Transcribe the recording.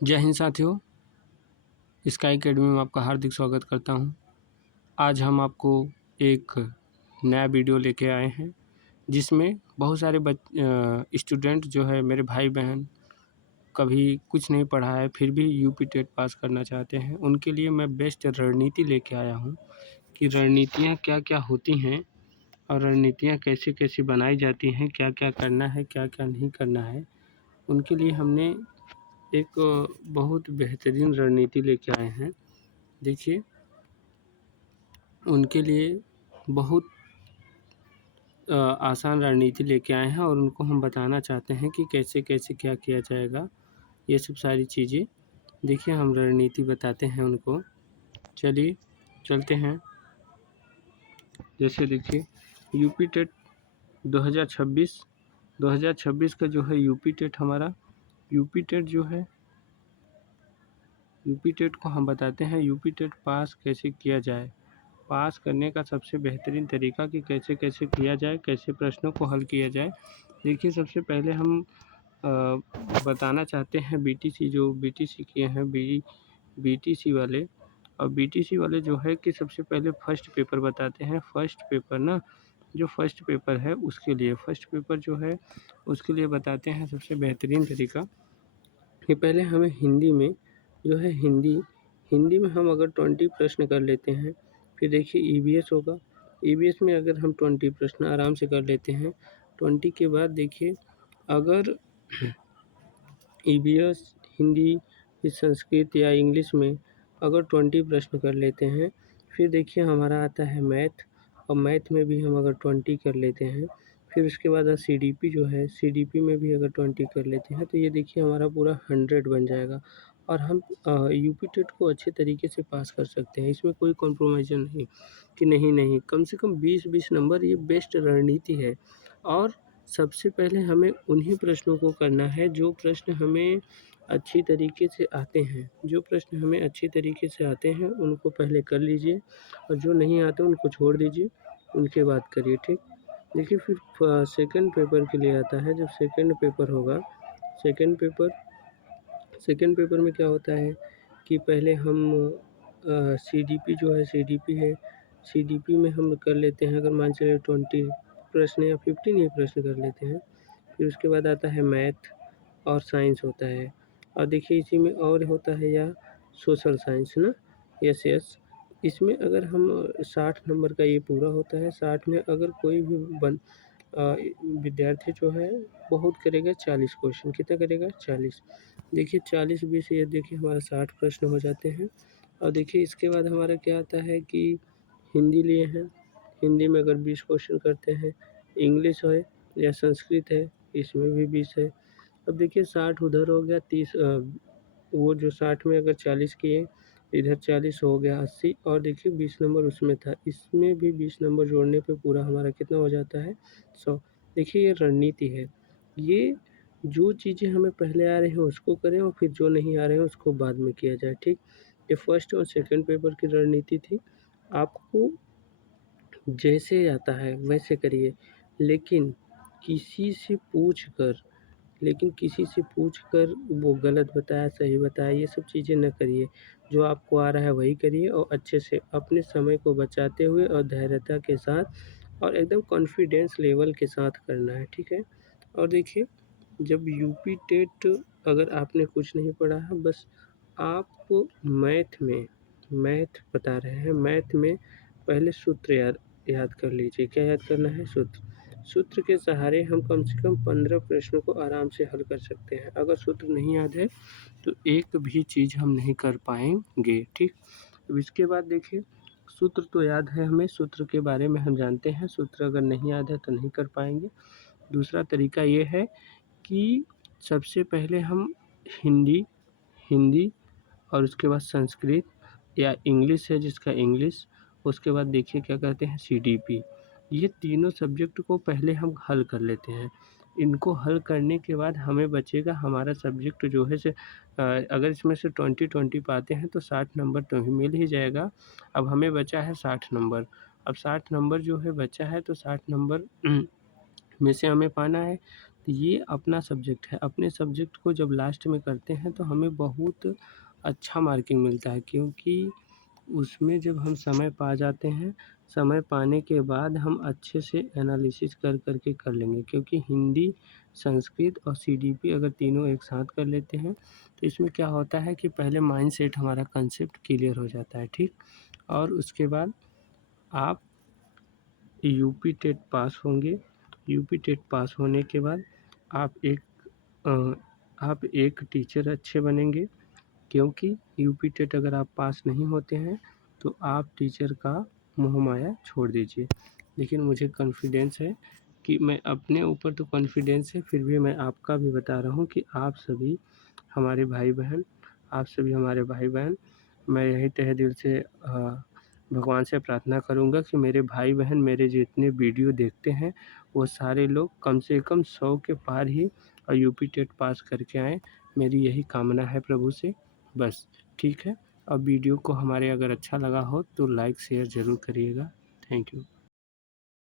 जय हिंद साथियों, sky academy में आपका हार्दिक स्वागत करता हूं। आज हम आपको एक नया वीडियो लेके आए हैं जिसमें बहुत सारे स्टूडेंट जो है मेरे भाई बहन कभी कुछ नहीं पढ़ा है फिर भी यूपी टेट पास करना चाहते हैं। उनके लिए मैं बेस्ट रणनीति लेके आया हूं कि रणनीतियां क्या क्या होती हैं और रणनीतियां कैसे कैसे बनाई जाती हैं, क्या क्या करना है क्या क्या नहीं करना है। उनके लिए हमने एक बहुत बेहतरीन रणनीति लेके आए हैं। देखिए, उनके लिए बहुत आसान रणनीति लेके आए हैं और उनको हम बताना चाहते हैं कि कैसे कैसे क्या किया जाएगा, ये सब सारी चीज़ें। देखिए, हम रणनीति बताते हैं उनको। चलिए चलते हैं। जैसे देखिए, यूपी टेट 2026 का जो है यूपी टेट हमारा यूपी टेट जो है यूपी टेट को हम बताते हैं यूपी टेट पास कैसे किया जाए। पास करने का सबसे बेहतरीन तरीका कि कैसे कैसे किया जाए, कैसे प्रश्नों को हल किया जाए। देखिए, सबसे पहले हम बताना चाहते हैं बीटीसी जो बीटीसी किए हैं बीटीसी वाले। और बीटीसी वाले जो है कि सबसे पहले फर्स्ट पेपर बताते हैं। फर्स्ट पेपर ना, जो फर्स्ट पेपर है फर्स्ट पेपर जो है उसके लिए बताते हैं सबसे बेहतरीन तरीका कि पहले हमें हिंदी में जो है हिंदी में हम अगर 20 प्रश्न कर लेते हैं, फिर देखिए ईवीएस होगा। ईवीएस में अगर हम 20 प्रश्न आराम से कर लेते हैं, 20 के बाद देखिए अगर ईवीएस, हिंदी, संस्कृत या इंग्लिश में अगर 20 प्रश्न कर लेते हैं, फिर देखिए हमारा आता है मैथ। और मैथ में भी हम अगर 20 कर लेते हैं, फिर उसके बाद सीडीपी जो है सीडीपी में भी अगर 20 कर लेते हैं, तो ये देखिए हमारा पूरा 100 बन जाएगा और हम यूपी टेट को अच्छे तरीके से पास कर सकते हैं। इसमें कोई कॉम्प्रोमाइज़न नहीं कि नहीं कम से कम 20-20 नंबर ये बेस्ट रणनीति है। और सबसे पहले हमें उन्हीं प्रश्नों को करना है जो प्रश्न हमें अच्छी तरीके से आते हैं। जो प्रश्न हमें अच्छी तरीके से आते हैं उनको पहले कर लीजिए और जो नहीं आते उनको छोड़ दीजिए, उनके बाद करिए, ठीक। देखिए, फिर सेकंड पेपर के लिए आता है। जब सेकंड पेपर होगा, सेकंड पेपर में क्या होता है कि पहले हम सीडीपी जो है सीडीपी में हम कर लेते हैं। अगर मान चलिए 20 प्रश्न या 15 ये प्रश्न कर लेते हैं। फिर उसके बाद आता है मैथ और साइंस होता है। और देखिए इसी में और होता है या सोशल साइंस ना, यस। इसमें अगर हम 60 नंबर का ये पूरा होता है। 60 में अगर कोई भी विद्यार्थी जो है बहुत करेगा 40 क्वेश्चन, कितना करेगा 40। देखिए 40-20 ये देखिए हमारा 60 प्रश्न हो जाते हैं। और देखिए इसके बाद हमारा क्या आता है कि हिंदी लिए हैं। हिंदी में अगर 20 क्वेश्चन करते हैं, इंग्लिश है या संस्कृत है इसमें भी 20 है। अब देखिए 60 उधर हो गया, 30 वो जो 60 में अगर 40 किए, इधर 40 हो गया 80 और देखिए 20 नंबर उसमें था, इसमें भी 20 नंबर जोड़ने पे पूरा हमारा कितना हो जाता है 100। देखिए ये रणनीति है। ये जो चीज़ें हमें पहले आ रही हैं उसको करें और फिर जो नहीं आ रहे हैं उसको बाद में किया जाए, ठीक। ये फर्स्ट और सेकंड पेपर की रणनीति थी। आपको जैसे आता है वैसे करिए, लेकिन किसी से पूछ कर वो गलत बताया सही बताया ये सब चीज़ें न करिए। जो आपको आ रहा है वही करिए और अच्छे से अपने समय को बचाते हुए और धैर्यता के साथ और एकदम कॉन्फिडेंस लेवल के साथ करना है, ठीक है। और देखिए, जब यूपी टेट अगर आपने कुछ नहीं पढ़ा है, बस आप मैथ बता रहे हैं, मैथ में पहले सूत्र याद कर लीजिए। क्या याद करना है? सूत्र के सहारे हम कम से कम 15 प्रश्नों को आराम से हल कर सकते हैं। अगर सूत्र नहीं याद है तो एक भी चीज़ हम नहीं कर पाएंगे, ठीक। अब इसके बाद देखिए, सूत्र तो याद है हमें, सूत्र के बारे में हम जानते हैं। सूत्र अगर नहीं याद है तो नहीं कर पाएंगे। दूसरा तरीका ये है कि सबसे पहले हम हिंदी और उसके बाद संस्कृत या इंग्लिश है जिसका इंग्लिश, उसके बाद देखिए क्या कहते हैं सीडीपी। ये तीनों सब्जेक्ट को पहले हम हल कर लेते हैं। इनको हल करने के बाद हमें बचेगा हमारा सब्जेक्ट जो है अगर इसमें से 20 पाते हैं तो 60 नंबर तो ही मिल ही जाएगा। अब हमें बचा है 60 नंबर। अब 60 नंबर जो है बचा है तो 60 नंबर में से हमें पाना है। ये अपना सब्जेक्ट है। अपने सब्जेक्ट को जब लास्ट में करते हैं तो हमें बहुत अच्छा मार्किंग मिलता है, क्योंकि उसमें जब हम समय पा जाते हैं, समय पाने के बाद हम अच्छे से एनालिसिस कर के कर लेंगे, क्योंकि हिंदी, संस्कृत और सीडीपी अगर तीनों एक साथ कर लेते हैं तो इसमें क्या होता है कि पहले माइंडसेट हमारा कंसेप्ट क्लियर हो जाता है, ठीक। और उसके बाद आप यूपी टेट पास होंगे। यूपी टेट पास होने के बाद आप एक आप एक टीचर अच्छे बनेंगे, क्योंकि यूपी टेट अगर आप पास नहीं होते हैं तो आप टीचर का मोह माया छोड़ दीजिए। लेकिन मुझे कॉन्फिडेंस है कि मैं अपने ऊपर तो कॉन्फिडेंस है, फिर भी मैं आपका भी बता रहा हूँ कि आप सभी हमारे भाई बहन, आप सभी हमारे भाई बहन, मैं यही तहे दिल से भगवान से प्रार्थना करूँगा कि मेरे भाई बहन मेरे जितने वीडियो देखते हैं वो सारे लोग कम से कम 100 के पार ही और यूपी टेट पास करके आएँ। मेरी यही कामना है प्रभु से, बस। ठीक है। और वीडियो को हमारे अगर अच्छा लगा हो तो लाइक शेयर ज़रूर करिएगा। Thank you.